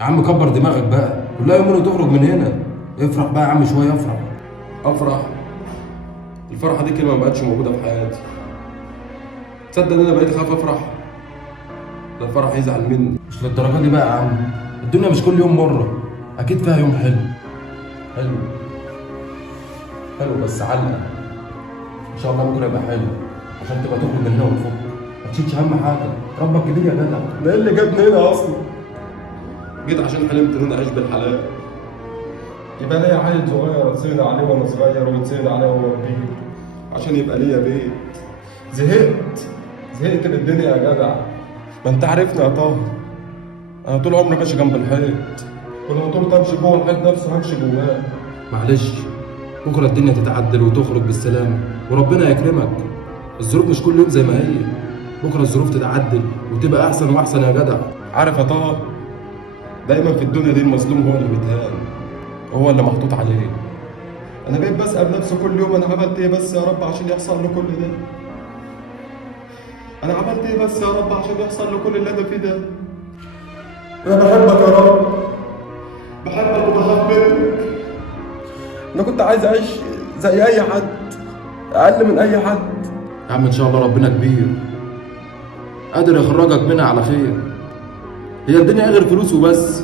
يا عم كبر دماغك بقى، كلها يومين وتخرج من هنا. افرح بقى يا عم شويه، افرح. افرح؟ الفرحه دي كلمه ما بقتش موجوده في حياتي. تصدق ان انا بقيت اخاف افرح؟ ده الفرح يزعل مني. مش للدرجه دي بقى يا عم، الدنيا مش كل يوم مره، اكيد فيها يوم حلو. حلو. حلو بس علقه. ان شاء الله بكره يبقى حلو، عشان تبقى تخرج من هنا وتفك. ما تشيلش هم حاجه، ربك كبير يا جدع. ده ايه اللي جابني هنا اصلا؟ جيت عشان حلمت ان انا اعيش بالحلال، يبقى ليا عيل صغير اتصيد عليه وانا صغير ويتصيد عليه وهو كبير، عشان يبقى ليا بيت. زهقت بالدنيا يا جدع. ما انت عارفني يا طاهر، انا طول عمري ماشي جنب الحيط، ولو طول امشي جوه الحيط نفسه همشي جواه. معلش، بكره الدنيا تتعدل وتخرج بالسلام وربنا يكرمك. الظروف مش كل يوم زي ما هي، بكره الظروف تتعدل وتبقى احسن واحسن يا جدع. عارف يا طه، دايما في الدنيا دي المظلوم هو اللي بيتهان، هو اللي محطوط عليه. انا بقيت بسأل نفسي كل يوم انا عملت ايه بس يا رب عشان يحصل له كل ده؟ انا عملت ايه بس يا رب عشان يحصل له كل اللي انا فيه ده؟ انا بحبك يا رب، بحبك وبخاف منك. انا كنت عايز اعيش زي اي حد، اقل من اي حد. يا عم ان شاء الله ربنا كبير، قادر يخرجك منها على خير. هي الدنيا غير فلوس وبس.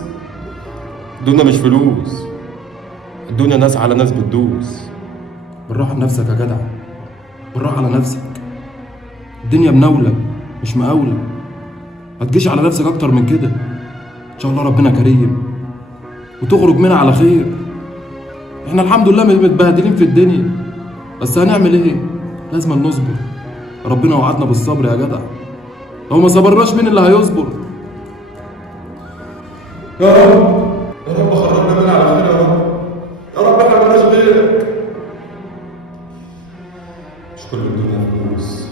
الدنيا مش فلوس، الدنيا ناس على ناس بتدوس. بالراحه لنفسك يا جدع، بالراحه على نفسك. الدنيا مناوله مش مقاوله، ما تجيش على نفسك اكتر من كده. ان شاء الله ربنا كريم وتخرج منها على خير. احنا الحمد لله متبهدلين في الدنيا، بس هنعمل ايه؟ لازم نصبر. ربنا وعدنا بالصبر يا جدع، لو ما صبرناش مين اللي هيصبر؟ يا رب، يا رب خرجنا منها على خير يا رب. يا رب احنا مالناش غيرك. مش كل الدنيا فلوس،